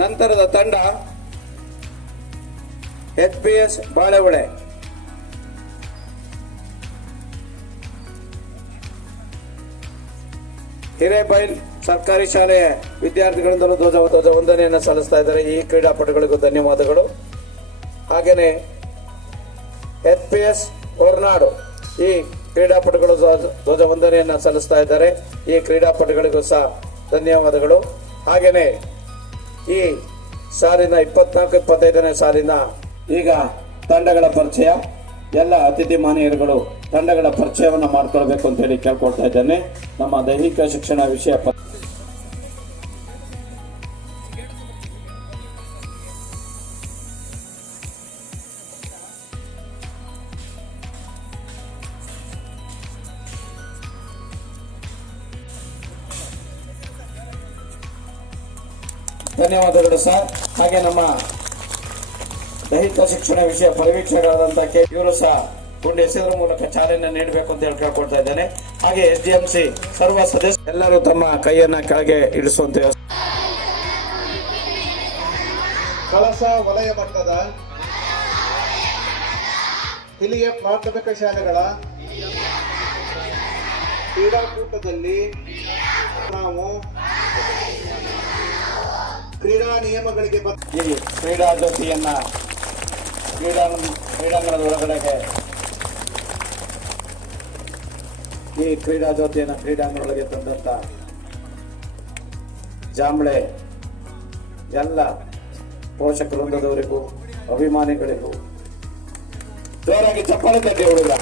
ನಂತರದ ತಂಡ FPS ಬಾಳೆಹೊಳೆ. ಹಿರೇಬೈಲ್ ಸರ್ಕಾರಿ ಶಾಲೆಯ ವಿದ್ಯಾರ್ಥಿಗಳಿಂದಲೂ ಧ್ವಜ ವಂದನೆಯನ್ನು ಸಲ್ಲಿಸ್ತಾ ಇದ್ದಾರೆ. ಈ ಕ್ರೀಡಾಪಟುಗಳಿಗೂ ಧನ್ಯವಾದಗಳು. ಹಾಗೆಯೇ FPS ಹೊರನಾಡು ಈ ಕ್ರೀಡಾಪಟುಗಳು ಧ್ವಜ ವಂದನೆಯನ್ನು ಸಲ್ಲಿಸ್ತಾ ಇದ್ದಾರೆ. ಈ ಕ್ರೀಡಾಪಟುಗಳಿಗೂ ಸಹ ಧನ್ಯವಾದಗಳು. ಹಾಗೆಯೇ ಈ ಸಾಲಿನ 24-25ನೇ ಸಾಲಿನ ಈಗ ತಂಡಗಳ ಪರಿಚಯ, ಎಲ್ಲ ಅತಿಥಿ ಮಾನ್ಯರುಗಳು ತಂಡಗಳ ಪರಿಚಯವನ್ನು ಮಾಡ್ಕೊಳ್ಬೇಕು ಅಂತ ಹೇಳಿ ಕೇಳ್ಕೊಳ್ತಾ ಇದ್ದೇನೆ. ನಮ್ಮ ದೈಹಿಕ ಶಿಕ್ಷಣ ವಿಷಯ ಧನ್ಯವಾದಗಳು ಸರ್. ಹಾಗೆ ನಮ್ಮ ದೈಹಿಕ ಶಿಕ್ಷಣ ವಿಷಯ ಪರಿವೀಕ್ಷಕರಾದಂತಹ ಇವರು ಸಹ ಗುಂಡು ಎಸೆಯುವ ಮೂಲಕ ಚಾಲನೆ ನೀಡಬೇಕು ಅಂತ ಹೇಳಿ ಕೇಳ್ಕೊಳ್ತಾ ಇದ್ದೇನೆ. ಹಾಗೆ SDMC ಸರ್ವ ಸದಸ್ಯ ಎಲ್ಲರೂ ತಮ್ಮ ಕೈಯನ್ನ ಕೆಳಗೆ ಇಳಿಸುವಂತೆ. ಕಳಸ ವಲಯ ಮಟ್ಟದ ಹಿರಿಯ ಪ್ರಾಥಮಿಕ ಶಾಲೆಗಳ ಕ್ರೀಡಾಕೂಟದಲ್ಲಿ ನಾವು ಕ್ರೀಡಾ ನಿಯಮಗಳಿಗೆ ಈ ಕ್ರೀಡಾ ಜ್ಯೋತಿಯನ್ನ ಕ್ರೀಡಾಂಗಣದ ಒಳಗಡೆಗೆ ಈ ಕ್ರೀಡಾ ಜ್ಯೋತಿಯನ್ನ ಕ್ರೀಡಾಂಗಣದೊಳಗೆ ತಂದಂತ ಜಾಂಬಳೆ ಎಲ್ಲ ಪೋಷಕ ವೃಂದದವರಿಗೂ ಅಭಿಮಾನಿಗಳಿಗೂ ಜೋರಾಗಿ ಚಪ್ಪಾಳೆ ತಟ್ಟಿ ಹುಡುಗ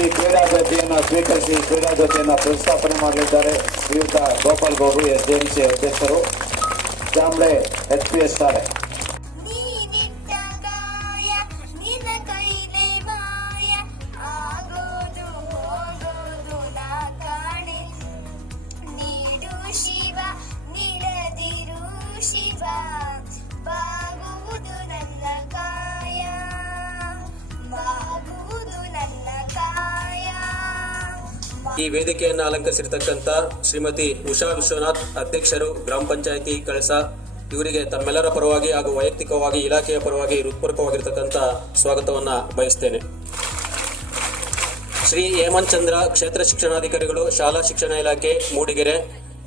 ಈ ಕ್ರೀಡಾ ಜ್ಯೋತಿಯನ್ನು ಸ್ವೀಕರಿಸಿ ಕ್ರೀಡಾ ಜ್ಯೋತಿಯನ್ನು ಪ್ರತಿಷ್ಠಾಪನೆ ಮಾಡಲಿದ್ದಾರೆ ಶ್ರೀಯುತ ಗೋಪಾಲ್ ಗೌಡ್ರು, SDMC ಅಧ್ಯಕ್ಷರು, ಜಾಂಬಳೆ FPS ಶಾಲೆ. ಈ ವೇದಿಕೆಯನ್ನು ಅಲಂಕರಿಸಿರ್ತಕ್ಕಂಥ ಶ್ರೀಮತಿ ಉಷಾ ವಿಶ್ವನಾಥ್, ಅಧ್ಯಕ್ಷರು, ಗ್ರಾಮ ಪಂಚಾಯಿತಿ ಕಳಸ, ಇವರಿಗೆ ತಮ್ಮೆಲ್ಲರ ಪರವಾಗಿ ಹಾಗೂ ವೈಯಕ್ತಿಕವಾಗಿ ಇಲಾಖೆಯ ಪರವಾಗಿ ಹೃತ್ಪೂರ್ವಕವಾಗಿರ್ತಕ್ಕಂಥ ಸ್ವಾಗತವನ್ನ ಬಯಸ್ತೇನೆ. ಶ್ರೀ ಹೇಮಂತ್ ಚಂದ್ರ, ಕ್ಷೇತ್ರ ಶಿಕ್ಷಣಾಧಿಕಾರಿಗಳು, ಶಾಲಾ ಶಿಕ್ಷಣ ಇಲಾಖೆ ಮೂಡಿಗೆರೆ,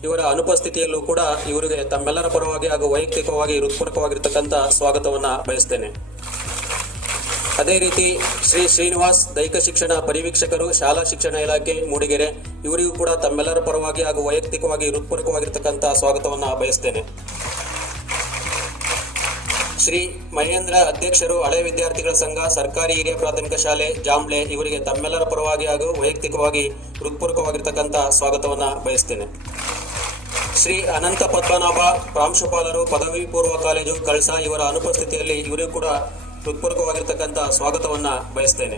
ಇವರ ಅನುಪಸ್ಥಿತಿಯಲ್ಲೂ ಕೂಡ ಇವರಿಗೆ ತಮ್ಮೆಲ್ಲರ ಪರವಾಗಿ ಹಾಗೂ ವೈಯಕ್ತಿಕವಾಗಿ ಹೃತ್ಪೂರ್ವಕವಾಗಿರ್ತಕ್ಕಂಥ ಸ್ವಾಗತವನ್ನ ಬಯಸ್ತೇನೆ. ಅದೇ ರೀತಿ ಶ್ರೀ ಶ್ರೀನಿವಾಸ್, ದೈಹಿಕ ಶಿಕ್ಷಣ ಪರಿವೀಕ್ಷಕರು, ಶಾಲಾ ಶಿಕ್ಷಣ ಇಲಾಖೆ ಮೂಡಿಗೆರೆ, ಇವರಿಗೂ ಕೂಡ ತಮ್ಮೆಲ್ಲರ ಪರವಾಗಿ ಹಾಗೂ ವೈಯಕ್ತಿಕವಾಗಿ ಹೃತ್ಪೂರ್ವಕವಾಗಿರ್ತಕ್ಕಂಥ ಸ್ವಾಗತವನ್ನ ಬಯಸ್ತೇನೆ. ಶ್ರೀ ಮಹೇಂದ್ರ, ಅಧ್ಯಕ್ಷರು, ಹಳೆ ವಿದ್ಯಾರ್ಥಿಗಳ ಸಂಘ, ಸರ್ಕಾರಿ ಹಿರಿಯ ಪ್ರಾಥಮಿಕ ಶಾಲೆ ಜಾಂಬ್ಳೆ, ಇವರಿಗೆ ತಮ್ಮೆಲ್ಲರ ಪರವಾಗಿ ಹಾಗೂ ವೈಯಕ್ತಿಕವಾಗಿ ಹೃತ್ಪೂರ್ವಕವಾಗಿರ್ತಕ್ಕಂಥ ಸ್ವಾಗತವನ್ನ ಬಯಸ್ತೇನೆ. ಶ್ರೀ ಅನಂತ ಪದ್ಮನಾಭ, ಪ್ರಾಂಶುಪಾಲರು, ಪದವಿ ಪೂರ್ವ ಕಾಲೇಜು ಕಳಸ, ಇವರ ಅನುಪಸ್ಥಿತಿಯಲ್ಲಿ ಇವರಿಗೂ ಕೂಡ ಹೃತ್ಪೂರ್ವಕವಾಗಿರ್ತಕ್ಕಂಥ ಸ್ವಾಗತವನ್ನ ಬಯಸ್ತೇನೆ.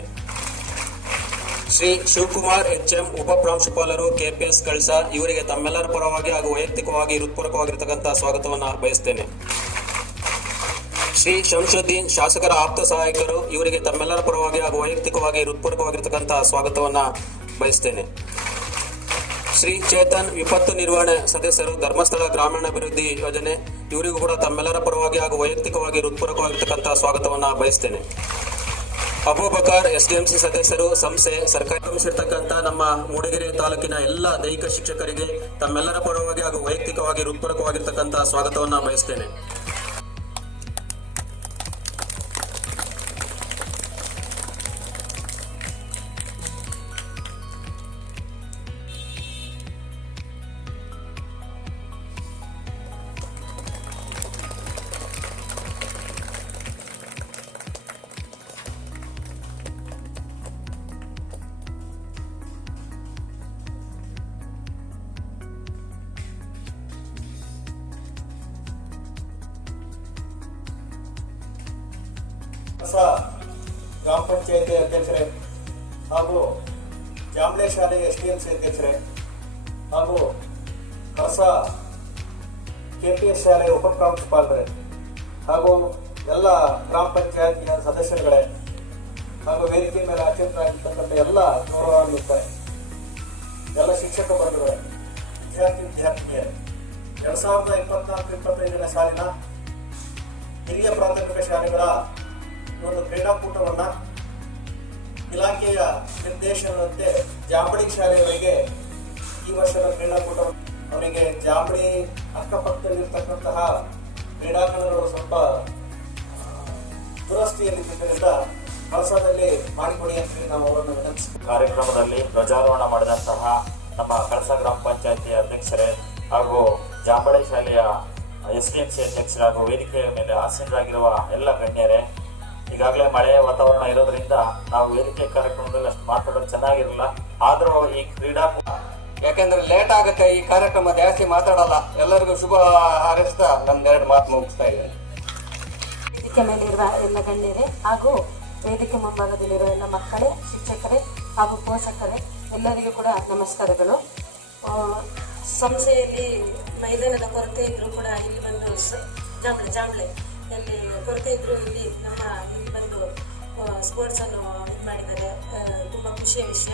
ಶ್ರೀ ಶಿವಕುಮಾರ್ HM, ಉಪ ಪ್ರಾಂಶುಪಾಲರು, KPS ಕಳಸ, ಇವರಿಗೆ ತಮ್ಮೆಲ್ಲರ ಪರವಾಗಿ ಹಾಗೂ ವೈಯಕ್ತಿಕವಾಗಿ ಹೃತ್ಪೂರ್ವಕವಾಗಿರ್ತಕ್ಕಂಥ ಸ್ವಾಗತವನ್ನ ಬಯಸ್ತೇನೆ. ಶ್ರೀ ಶಂಶುದ್ದೀನ್, ಶಾಸಕರ ಆಪ್ತ ಸಹಾಯಕರು, ಇವರಿಗೆ ತಮ್ಮೆಲ್ಲರ ಪರವಾಗಿ ಹಾಗೂ ವೈಯಕ್ತಿಕವಾಗಿ ಹೃತ್ಪೂರ್ವಕವಾಗಿರ್ತಕ್ಕಂಥ ಸ್ವಾಗತವನ್ನ ಬಯಸ್ತೇನೆ. ಶ್ರೀ ಚೇತನ್, ವಿಪತ್ತು ನಿರ್ವಹಣೆ ಸದಸ್ಯರು, ಧರ್ಮಸ್ಥಳ ಗ್ರಾಮೀಣಾಭಿವೃದ್ಧಿ ಯೋಜನೆ, ಇವರಿಗೂ ಕೂಡ ತಮ್ಮೆಲ್ಲರ ಪರವಾಗಿ ಹಾಗೂ ವೈಯಕ್ತಿಕವಾಗಿ ಹೃತ್ಪೂರ್ವಕವಾಗಿರ್ತಕ್ಕಂಥ ಸ್ವಾಗತವನ್ನ ಬಯಸ್ತೇನೆ. ಅಬೂಬಕರ್, SDMC ಸದಸ್ಯರು, ಸಂಸ್ಥೆ ಸರ್ಕಾರವಿರ್ತಕ್ಕಂಥ ನಮ್ಮ ಮೂಡಿಗೆರೆ ತಾಲೂಕಿನ ಎಲ್ಲ ದೈಹಿಕ ಶಿಕ್ಷಕರಿಗೆ ತಮ್ಮೆಲ್ಲರ ಪರವಾಗಿ ಹಾಗೂ ವೈಯಕ್ತಿಕವಾಗಿ ಹೃತ್ಪೂರ್ವಕವಾಗಿರ್ತಕ್ಕಂಥ ಸ್ವಾಗತವನ್ನ ಬಯಸ್ತೇನೆ. ಗ್ರಾಮ ಪಂಚಾಯತಿ ಅಧ್ಯಕ್ಷರೇ ಹಾಗೂ ಜಾಂಬ್ಳೆ ಶಾಲೆ SDMC ಅಧ್ಯಕ್ಷರೇ ಹಾಗೂ ಹೊಸ KPS ಶಾಲೆಯ ಉಪ ಪ್ರಾಂಶುಪಾಲರೇ ಹಾಗೂ ಎಲ್ಲ ಗ್ರಾಮ ಪಂಚಾಯತಿಯ ಸದಸ್ಯರುಗಳೇ ಹಾಗೂ ವೇದಿಕೆ ಮೇಲೆ ಆಚರಣೆಯಾಗಿರ್ತಕ್ಕಂಥ ಎಲ್ಲ ಗೌರವಾನ್ವಿತ ಎಲ್ಲ ಶಿಕ್ಷಕ ಬಂಧುಗಳೇ, ವಿದ್ಯಾರ್ಥಿನಿಯರೇ, 2024-25ನೇ ಸಾಲಿನ ಹಿರಿಯ ಪ್ರಾಥಮಿಕ ಶಾಲೆಗಳ ಒಂದು ಕ್ರೀಡಾಕೂಟವನ್ನ ಇಲಾಖೆಯ ನಿರ್ದೇಶನದಂತೆ ಜಾಂಬಳಿ ಶಾಲೆಯವರಿಗೆ ಈ ವರ್ಷದ ಕ್ರೀಡಾಕೂಟ ಅವರಿಗೆ ಜಾಂಬಳಿ ಅಕ್ಕಪಕ್ಕದಲ್ಲಿರ್ತಕ್ಕಂತಹ ಕ್ರೀಡಾಂಗಣಗಳು ಸ್ವಲ್ಪ ದುರಸ್ತಿಯಲ್ಲಿದ್ದರಿಂದ ಕಳಸದಲ್ಲಿ ಮಾಡಿಕೊಡಿ ಅಂತ ನಾವು ಅವರನ್ನು ವಿನಂತಿಸಿದ್ದೇವೆ. ಕಾರ್ಯಕ್ರಮದಲ್ಲಿ ಧ್ವಜಾರೋಹಣ ಮಾಡಿದಂತಹ ನಮ್ಮ ಕಳಸ ಗ್ರಾಮ ಪಂಚಾಯತಿಯ ಅಧ್ಯಕ್ಷರೇ ಹಾಗೂ ಜಾಂಬಳಿ ಶಾಲೆಯ SDMC ಅಧ್ಯಕ್ಷರು ಹಾಗೂ ವೇದಿಕೆಯ ಮೇಲೆ ಆಸೀನರಾಗಿರುವ ಎಲ್ಲ ಗಣ್ಯರೇ, ಈಗಾಗಲೇ ಮಳೆಯ ವಾತಾವರಣ ಇರೋದ್ರಿಂದ ನಾವು ವೇದಿಕೆ ಕಾರ್ಯಕ್ರಮದಲ್ಲಿ ಅಷ್ಟು ಮಾತಾಡೋದು ಚೆನ್ನಾಗಿರಲ್ಲ. ಆದರೂ ಈ ಕ್ರೀಡಾಕೂಟ ಯಾಕೆಂದ್ರೆ ಲೇಟ್ ಆಗುತ್ತೆ, ಈ ಕಾರ್ಯಕ್ರಮ ಜಾಸ್ತಿ ಮಾತಾಡಲ್ಲ. ಎಲ್ಲರಿಗೂ ಶುಭ ಹಾರೈಸ್ತಾ ನಮ್ದೆರಡು ಮಾತು ಮುಗಿಸ್ತಾ ಇದ್ದೇನೆ. ವೇದಿಕೆ ಮೇಲಿರುವ ಎಲ್ಲ ಗಣ್ಯರೇ ಹಾಗೂ ವೇದಿಕೆ ಮುಂಭಾಗದಲ್ಲಿರುವ ಎಲ್ಲ ಮಕ್ಕಳೇ, ಶಿಕ್ಷಕರೇ ಹಾಗೂ ಪೋಷಕರೇ ಎಲ್ಲರಿಗೂ ಕೂಡ ನಮಸ್ಕಾರಗಳು. ಸಂಸ್ಥೆಯಲ್ಲಿ ಮೈದಾನದ ಕೊರತೆ ಇದ್ರೂ ಕೂಡ ಇಲ್ಲಿ ಬಂದು ಜಾಂಬಳೆ ಅಲ್ಲಿ ಕೊರತೆ ಇದ್ರೂ ಇಲ್ಲಿ ಬಂದು ಸ್ಪೋರ್ಟ್ಸ್ ಅನ್ನು ಇದು ಮಾಡಿದ್ದಾರೆ. ತುಂಬ ಖುಷಿಯ ವಿಷಯ.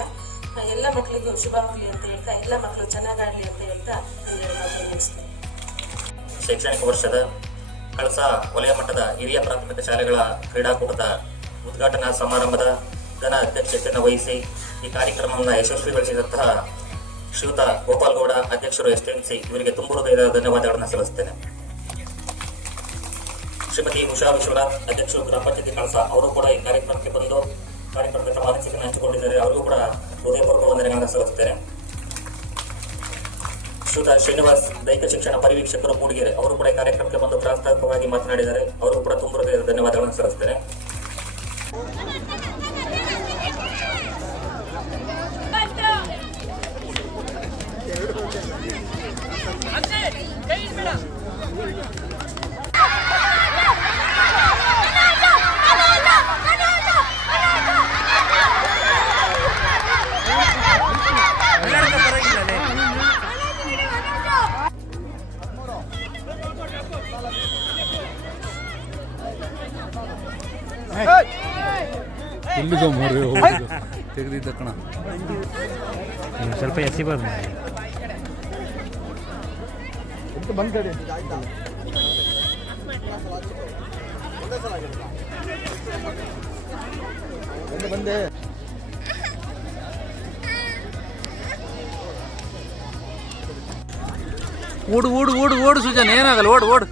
ಎಲ್ಲ ಮಕ್ಕಳಿಗೂ ಶುಭವಾಗಲಿ ಅಂತ ಹೇಳ್ತಾ, ಎಲ್ಲ ಮಕ್ಕಳು ಚೆನ್ನಾಗಾಗಲಿ ಅಂತ ಹೇಳ್ತಾ ಒಂದೆರಡು ಮಾತು ಮುಗಿಸ್ತೇನೆ. ಶೈಕ್ಷಣಿಕ ವರ್ಷದ ಕಳಸ ವಲಯ ಮಟ್ಟದ ಹಿರಿಯ ಪ್ರಾಥಮಿಕ ಶಾಲೆಗಳ ಕ್ರೀಡಾಕೂಟದ ಉದ್ಘಾಟನಾ ಸಮಾರಂಭದ ಘನ ಅಧ್ಯಕ್ಷತೆಯನ್ನು ವಹಿಸಿ ಈ ಕಾರ್ಯಕ್ರಮವನ್ನು ಯಶಸ್ವಿಗೊಳಿಸಿದಂತಹ ಶ್ರೀಯುತ ಗೋಪಾಲ್ ಗೌಡ, ಅಧ್ಯಕ್ಷರು SDMC, ಇವರಿಗೆ ತುಂಬ ಹೃದಯದ ಧನ್ಯವಾದಗಳನ್ನು ಸಲ್ಲಿಸುತ್ತೇನೆ. ಶ್ರೀಮತಿ ಉಷಾ ವಿಶ್ವನಾಥ್, ಅಧ್ಯಕ್ಷರು ಗ್ರಾಮ ಪಂಚಾಯತಿ ಕಳಸ, ಅವರು ಕೂಡ ಈ ಕಾರ್ಯಕ್ರಮಕ್ಕೆ ಬಂದು ಕಾರ್ಯಕ್ರಮದ ತಮ್ಮ ಅನಿಸಿಕೆಯನ್ನು ಹಂಚಿಕೊಂಡಿದ್ದಾರೆ. ಅವರಿಗೂ ಕೂಡ ಹೃದಯಪೂರ್ವಕ ವಂದನೆಗಳನ್ನು ಸಲ್ಲಿಸುತ್ತೇನೆ. ಶ್ರೀಯುತ ಶ್ರೀನಿವಾಸ್, ದೈಹಿಕ ಶಿಕ್ಷಣ ಪರಿವೀಕ್ಷಕರು ಮೂಡಿಗೆರೆ, ಅವರು ಕೂಡ ಈ ಕಾರ್ಯಕ್ರಮಕ್ಕೆ ಬಂದು ಪ್ರಾಸ್ತಾವಿಕವಾಗಿ ಮಾತನಾಡಿದ್ದಾರೆ. ಅವರಿಗೂ ಕೂಡ ತುಂಬ ಹೃದಯದ ಧನ್ಯವಾದಗಳನ್ನು ಸಲ್ಲಿಸುತ್ತೇನೆ. ಎಲ್ಲಿಗೋ ಮೋರೆ ತೆಗೆದಿದ್ದ ಕಣ ಸ್ವಲ್ಪ ಎಸಿಬಾರ್ದು ಬಂದ್ ಬಂದೆ. ಓಡು ಓಡು ಓಡು ಓಡು ಸುಜನ್, ಏನಾಗಲ್ಲ, ಓಡು ಓಡು.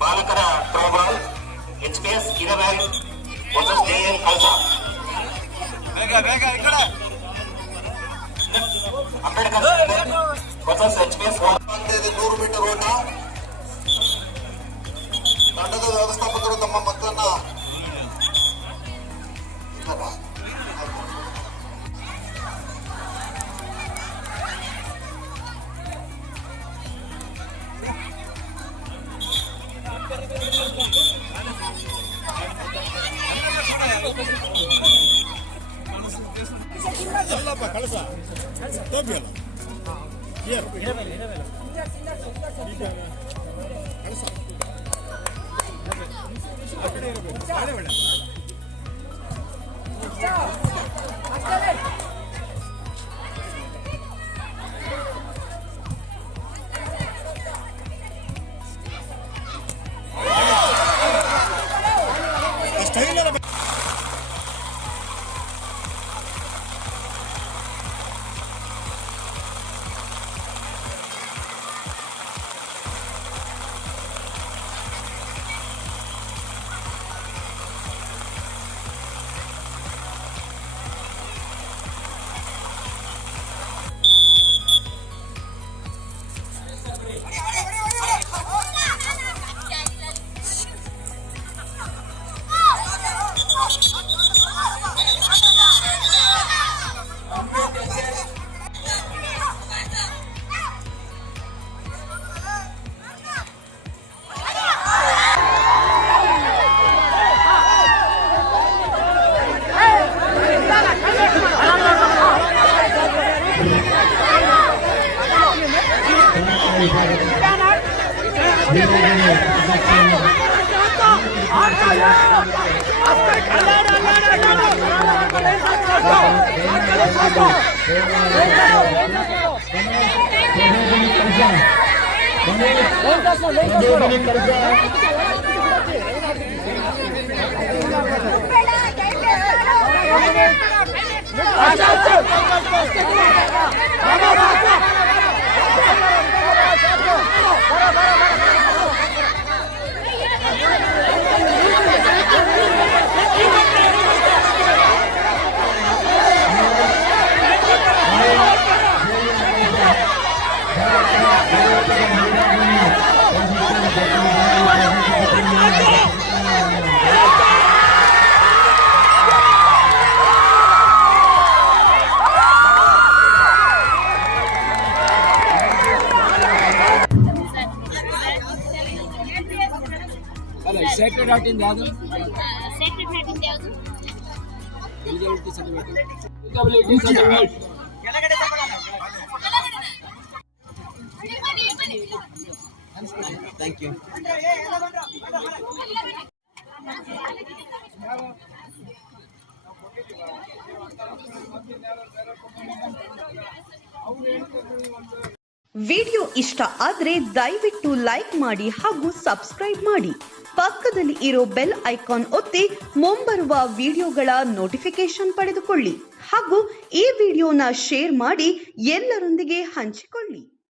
ಬಾಲಕರ ಥ್ರೋಬಾಲ್ HPS 11 ವರ್ಸಸ್ JN ಕಳಸ. ಬೇಗ ಬೇಗ ಈ ಕಡೆ 100 ಮೀಟರ್ ಓಟ ತಂಡದ ವ್ಯವಸ್ಥಾಪಕರು ತಮ್ಮ ಮಕ್ಕಳನ್ನ Sacred Heart in ಯಾವುದು? Sacred Heart in ಯಾವುದು? Eligibility certificate. ಕೆಳಗಡೆ ತಗೊಳ್ಳೋಣ. Thank you. ವಿಡಿಯೋ ಇಷ್ಟ ಆದ್ರೆ ದಯವಿಟ್ಟು ಲೈಕ್ ಮಾಡಿ ಹಾಗೂ ಸಬ್ಸ್ಕ್ರೈಬ್ ಮಾಡಿ. ಪಕ್ಕದಲ್ಲಿ ಇರೋ ಬೆಲ್ ಐಕಾನ್ ಒತ್ತಿ ಮುಂಬರುವ ವಿಡಿಯೋಗಳ ನೋಟಿಫಿಕೇಶನ್ ಪಡೆದುಕೊಳ್ಳಿ ಹಾಗೂ ಈ ವಿಡಿಯೋನ ಶೇರ್ ಮಾಡಿ ಎಲ್ಲರೊಂದಿಗೆ ಹಂಚಿಕೊಳ್ಳಿ.